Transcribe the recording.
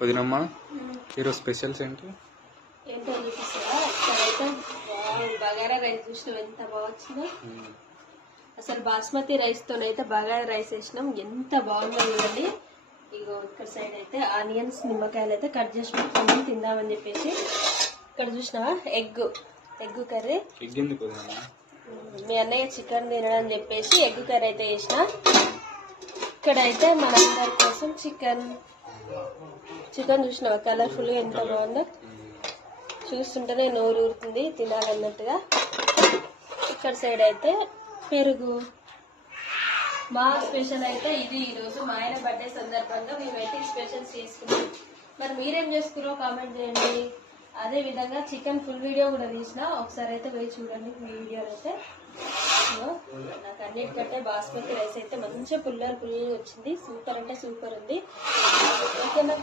వదినమ్మా ఈరోజు స్పెషల్స్ ఏంటి? ఏంటో చూపిస్తారా? ఒకసారైతే బగారా రైస్ చూసినాం ఎంత బాగా. అసలు బాస్మతి రైస్ తోనైతే బగారా రైస్ వేసినాం, ఎంత బాగుందో చూడండి. ఇగో ఇక్కడ సైడ్ అయితే ఆనియన్స్ నిమ్మకాయలు అయితే కట్ చేసి పెట్టుకుని తిందామని చెప్పేసి. ఇక్కడ చూసినావా ఎగ్ కర్రీ. మీ అన్నయ్య చికెన్ తినడని చెప్పేసి ఎగ్ కర్రీ అయితే వేసిన. ఇక్కడైతే మనందరి కోసం చికెన్ చూసినావా కలర్ఫుల్ గా ఎంత బాగుందో, చూస్తుంటేనే నోరు ఊరుతుంది తినాలన్నట్టుగా. ఇక్కడ సైడ్ అయితే పెరుగు. మా స్పెషల్ అయితే ఇది ఈరోజు మా ఆయన బర్త్డే సందర్భంగా మేమైతే స్పెషల్స్ చేసుకున్నాం. మరి మీరేం చేసుకున్నారో కామెంట్ చేయండి. అదే విధంగా చికెన్ ఫుల్ వీడియో కూడా తీసిన, ఒకసారి అయితే పోయి చూడండి వీడియో అయితే. నాకు అన్నిటికంటే బాస్మతి రైస్ అయితే మంచిగా పుల్లలు వచ్చింది, సూపర్ అంటే సూపర్ ఉంది. ఓకేనా?